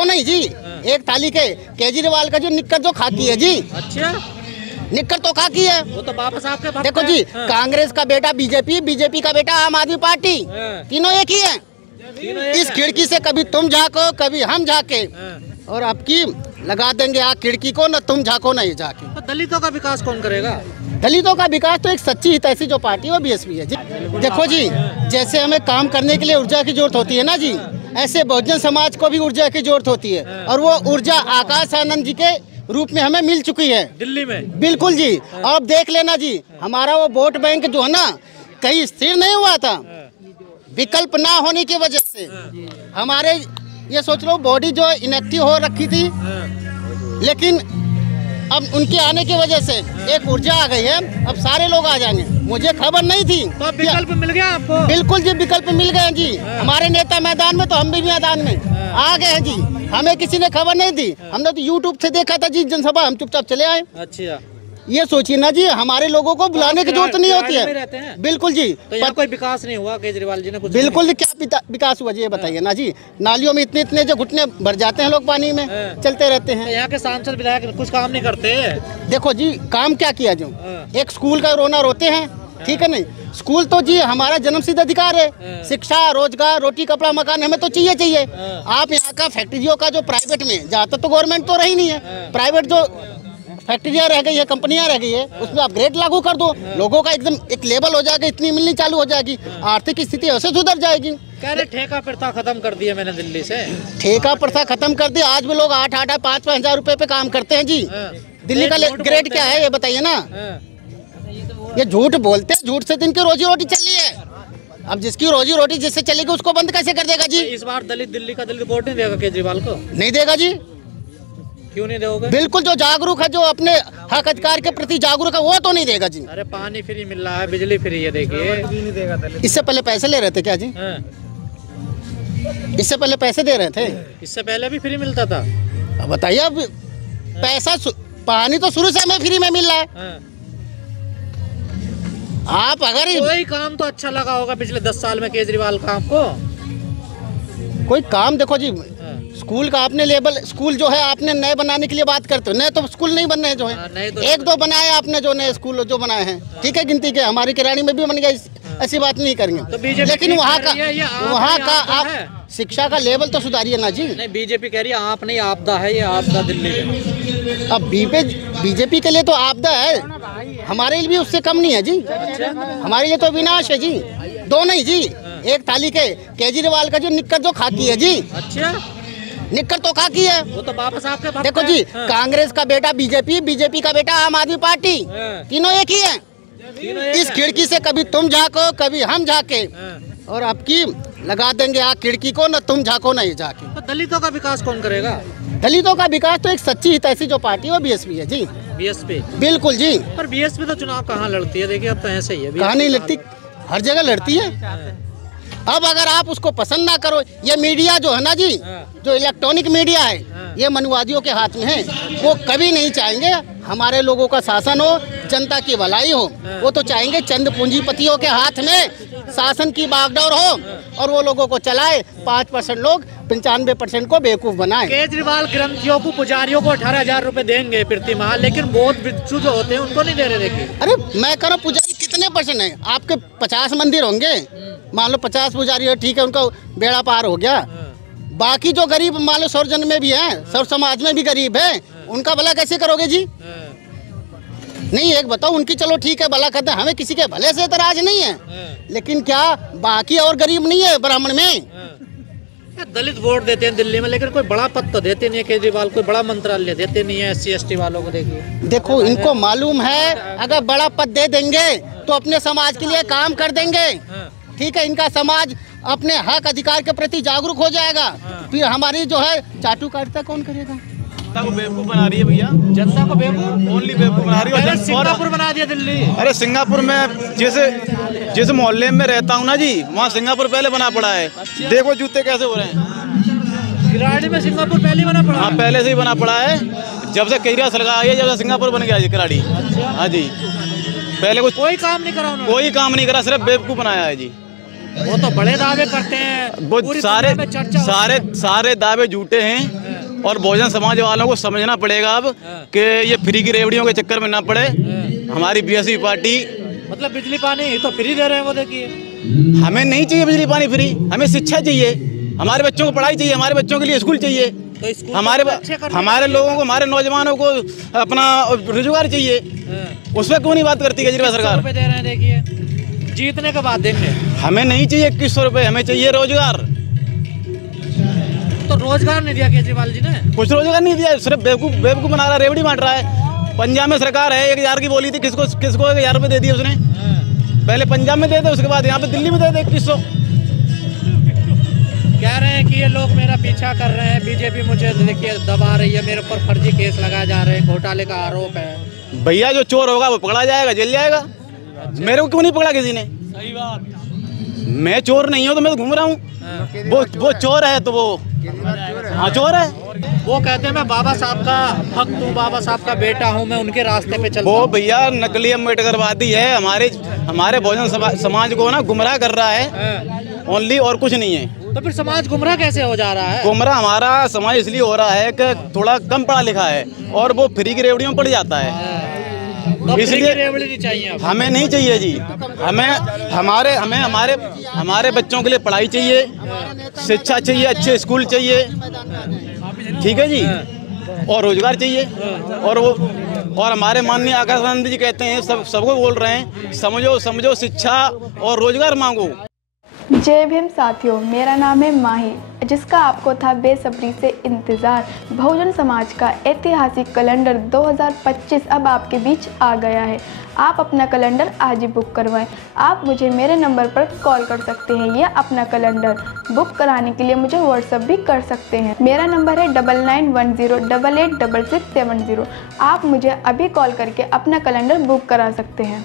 दो नहीं जी, एक थाली के। केजरीवाल का जो निक्कर जो खाकी है जी, अच्छा निक्कर तो खाकी है, वो तो वापस आपके भक्त देखो हैं। जी, हाँ। कांग्रेस का बेटा बीजेपी, बीजेपी का बेटा आम आदमी पार्टी, हाँ। तीनों एक ही है। तीनों एक इस हैं। खिड़की से कभी तुम झांको कभी हम झांके, हाँ। और आपकी लगा देंगे आग खिड़की को, न तुम झांको न ये झांके। तो दलितों का विकास कौन करेगा? दलितों का विकास तो एक सच्ची हितैषी जो पार्टी है वो बीएसपी है जी। देखो जी, जैसे हमें काम करने के लिए ऊर्जा की जरूरत होती है ना जी, ऐसे बहुजन समाज को भी ऊर्जा की जरूरत होती है, और वो ऊर्जा आकाश आनंद जी के रूप में हमें मिल चुकी है दिल्ली में। बिल्कुल जी। और अब देख लेना जी, हमारा वो वोट बैंक जो है ना कहीं स्थिर नहीं हुआ था, विकल्प ना होने की वजह से हमारे ये सोच लो बॉडी जो इनएक्टिव हो रखी थी, लेकिन अब उनके आने की वजह से एक ऊर्जा आ गई है, अब सारे लोग आ जाएंगे। मुझे खबर नहीं थी। तो अब विकल्प मिल गया आपको? बिल्कुल जी, विकल्प मिल गए जी। हमारे नेता मैदान में तो हम भी मैदान में आ गए हैं जी। हमें किसी ने खबर नहीं दी, हमने तो यूट्यूब से देखा था जी जनसभा, हम चुपचाप चले आए। अच्छा, ये सोचिए ना जी, हमारे लोगों को बुलाने की जरूरत नहीं होती में रहते है। हैं? बिल्कुल जी। तो यहाँ कोई विकास नहीं हुआ केजरीवाल जी ने? कुछ बिल्कुल क्या विकास हुआ जी, ये बताइए ना जी। नालियों में इतने इतने जो घुटने भर जाते हैं लोग, पानी में चलते रहते हैं। यहाँ के सांसद विधायक कुछ काम नहीं करते? देखो जी, काम क्या किया जो, एक स्कूल का रोना रोते हैं, ठीक है नहीं। स्कूल तो जी हमारा जन्मसिद्ध अधिकार है, शिक्षा, रोजगार, रोटी, कपड़ा, मकान हमें तो चाहिए। आप यहाँ का फैक्ट्रियों का जो प्राइवेट में, ज्यादातर तो गवर्नमेंट तो रही नहीं है, प्राइवेट जो फैक्ट्रियाँ रह गई है, कंपनियां रह गई है, उसमें अपग्रेड लागू कर दो, लोगों का एकदम एक लेवल हो जाएगा, इतनी मिलनी चालू हो जाएगी, आर्थिक स्थिति ऐसे सुधर जाएगी। कह रहे ठेका प्रथा खत्म कर दिया मैंने दिल्ली से। ठेका प्रथा खत्म कर दिया, आज भी लोग 8-8, 5-5 हजार रुपए पे काम करते हैं जी। दिल्ली का ग्रेड क्या है ये बताइए ना। ये झूठ बोलते हैं, झूठ से तो इनकी रोजी रोटी चल रही है। अब जिसकी रोजी रोटी जिससे चलेगी उसको बंद कैसे कर देगा जी? इस बार दिल्ली का दलित वोट नहीं देगा केजरीवाल को? नहीं देगा जी। क्यों नहीं दोगे? बिल्कुल, जो जागरूक है, जो अपने हक अधिकार के प्रति जागरूक है, वो तो नहीं देगा जी। अरे पानी फ्री मिल रहा है, बिजली फ्री है, देखिए। इससे पहले पैसे ले रहे थे क्या जी? इससे पहले पैसे दे रहे थे? इससे पहले भी फ्री मिलता था। अब बताइए, अब पैसा पानी तो शुरू से हमें फ्री में मिल रहा है। आप अगर कोई काम तो अच्छा लगा होगा पिछले 10 साल में केजरीवाल का आपको? कोई काम देखो जी, स्कूल का आपने लेवल, स्कूल जो है आपने नए बनाने के लिए बात करते हो, नए तो स्कूल नहीं बन रहे जो है, तो एक दो बनाए आपने, जो नए स्कूल जो बनाए हैं, ठीक है, गिनती के, हमारी किरानी में भी बन गया, ऐसी बात नहीं करेंगे। तो लेकिन वहाँ का आप शिक्षा का लेवल तो सुधारिए ना जी। नहीं, बीजेपी कह रही है आप नहीं, आपदा है ये, आपदा दिल्ली में। अब बीजेपी के लिए तो आपदा है, हमारे लिए भी उससे कम नहीं है जी। हमारे लिए तो विनाश है जी। दो नहीं जी, एक थाली के। केजरीवाल का जो निक्कर जो खाकी है जी, अच्छा, निक्कर तो खाकी है, वो तो वापस आपके भक्त देखो हैं। जी, कांग्रेस का बेटा बीजेपी, बीजेपी का बेटा आम आदमी पार्टी, तीनों एक ही है। इस खिड़की से कभी तुम झांको कभी हम झांके, और आपकी लगा देंगे आग खिड़की को, न तुम झांको न ये झांके। तो दलितों का विकास कौन करेगा? दलितों का विकास तो एक सच्ची हितैषी जो पार्टी है वो बीएसपी है जी। बीएसपी? बिल्कुल जी। पर बीएसपी तो चुनाव कहाँ लड़ती है? देखिए अब तो ऐसे ही है। कहाँ नहीं लड़ती, हर जगह लड़ती है। अब अगर आप उसको पसंद ना करो, ये मीडिया जो है ना जी, जो इलेक्ट्रॉनिक मीडिया है, ये मनुवादियों के हाथ में है। वो कभी नहीं चाहेंगे हमारे लोगों का शासन हो, जनता की भलाई हो। वो तो चाहेंगे चंद पूंजीपतियों के हाथ में शासन की बागडोर हो, और वो लोगों को चलाए, 5% लोग 95% को बेवकूफ बनाए। केजरीवाल ग्रंथियों को, पुजारियों को 18,000 रुपए देंगे प्रति माह, लेकिन बहुत भिक्षु जो होते हैं उनको नहीं दे रहे। देखिए, अरे मैं कह रहा हूँ, पुजारी कितने % है आपके? 50 मंदिर होंगे, मान लो 50 पुजारी हो, ठीक है, उनका बेड़ा पार हो गया। बाकी जो गरीब मान लो सौरजन में भी है, सौर समाज में भी गरीब है, उनका भला कैसे करोगे जी? नहीं, एक बताओ, उनकी चलो ठीक है भला करते हैं, हमें किसी के भले से एतराज नहीं है, लेकिन क्या बाकी और गरीब नहीं है ब्राह्मण में? दलित वोट देते हैं दिल्ली में, लेकिन कोई बड़ा पद तो देते नहीं है केजरीवाल, कोई बड़ा मंत्रालय देते नहीं है SC ST वालों को। देखो, इनको मालूम है अगर बड़ा पद दे देंगे तो अपने समाज के लिए काम कर देंगे, ठीक है, इनका समाज अपने हक अधिकार के प्रति जागरूक हो जाएगा। फिर हमारी जो है चाटुकारिता कौन करेगा? जनता को बेवकूफ बना रही है भैया, जनता को बेवकूफ, ओनली बेवकूफ बना रही है। सिंगापुर बना दिया दिल्ली। अरे सिंगापुर में जिस मोहल्ले में रहता हूँ ना जी, वहाँ सिंगापुर पहले बना पड़ा है। देखो जूते कैसे हो रहे हैं। किराड़ी में सिंगापुर पहले बना पड़ा? हाँ, पहले से ही बना पड़ा है, जब से केजरीवाल सरकार आई है, जब से सिंगापुर बन गया जी किराड़ी। हाँ जी, पहले कुछ कोई काम नहीं करा उन्होंने? कोई काम नहीं करा, सिर्फ बेवकूफ बनाया है जी। वो तो बड़े दावे करते हैं, वो सारे दावे झूठे हैं। और बहुजन समाज वालों को समझना पड़ेगा अब कि ये फ्री की रेवड़ियों के चक्कर में ना पड़े। हमारी बीएसपी पार्टी मतलब बिजली पानी तो फ्री दे रहे हैं वो, देखिए हमें नहीं चाहिए बिजली पानी फ्री, हमें शिक्षा चाहिए, हमारे बच्चों को पढ़ाई चाहिए, हमारे बच्चों के लिए स्कूल चाहिए, तो स्कूल हमारे लोगों को, हमारे नौजवानों को अपना रोजगार चाहिए। उस पर क्यों नहीं बात करती केजरीवाल सरकार? दे रहे हैं, देखिए जीतने के बाद देंगे। हमें नहीं चाहिए 2100 रुपये, हमें चाहिए रोजगार। तो रोजगार नहीं दिया केजरीवाल जी ने, कुछ रोजगार नहीं दिया, सिर्फ बेवकूफ बना रहा है, रेवड़ी बांट रहा है। पंजाब में सरकार है 1000 की बोली थी, किसको 1000 रुपये दे दिए उसने। पहले पंजाब में दे दे, उसके बाद यहाँ पे दिल्ली में दे दे 2100। कह रहे हैं कि ये लोग मेरा पीछा कर रहे हैं, बीजेपी मुझे देखिए दबा रही है, मेरे ऊपर फर्जी केस लगाए जा रहे हैं, घोटाले का आरोप है। भैया जो चोर होगा वो पकड़ा जाएगा, जेल जाएगा। मेरे को क्यों नहीं पकड़ा किसी ने? सही बात, मैं चोर नहीं हूँ तो मैं तो घूम रहा हूँ। वो चोर है तो वो हाँ चोर है। वो कहते हैं मैं बाबा साहब का भक्त हूँ, बाबा साहब का बेटा हूँ, मैं उनके रास्ते पे चलता वो हूँ। भैया नकली अम्बेडकरवादी है, हमारे बहुजन समाज को ना गुमराह कर रहा है ओनली, और कुछ नहीं है। तो फिर समाज गुमराह कैसे हो जा रहा है? गुमराह हमारा समाज इसलिए हो रहा है कि थोड़ा कम पढ़ा लिखा है और वो फ्री की रेवड़ियों में पड़ जाता है। तो इसलिए रेवड़ी नहीं चाहिए अब। हमें नहीं चाहिए जी, हमारे बच्चों के लिए पढ़ाई चाहिए, शिक्षा चाहिए, अच्छे स्कूल चाहिए, ठीक है जी, और रोजगार चाहिए। और हमारे माननीय आकाश गांधी जी कहते हैं, सबको बोल रहे हैं, समझो शिक्षा और रोजगार मांगो। जय भीम साथियों, मेरा नाम है माही, जिसका आपको था बेसब्री से इंतज़ार। बहुजन समाज का ऐतिहासिक कैलेंडर 2025 अब आपके बीच आ गया है। आप अपना कैलेंडर आज ही बुक करवाएं। आप मुझे मेरे नंबर पर कॉल कर सकते हैं या अपना कैलेंडर बुक कराने के लिए मुझे व्हाट्सएप भी कर सकते हैं। मेरा नंबर है 9910886670। आप मुझे अभी कॉल करके अपना कैलेंडर बुक करा सकते हैं।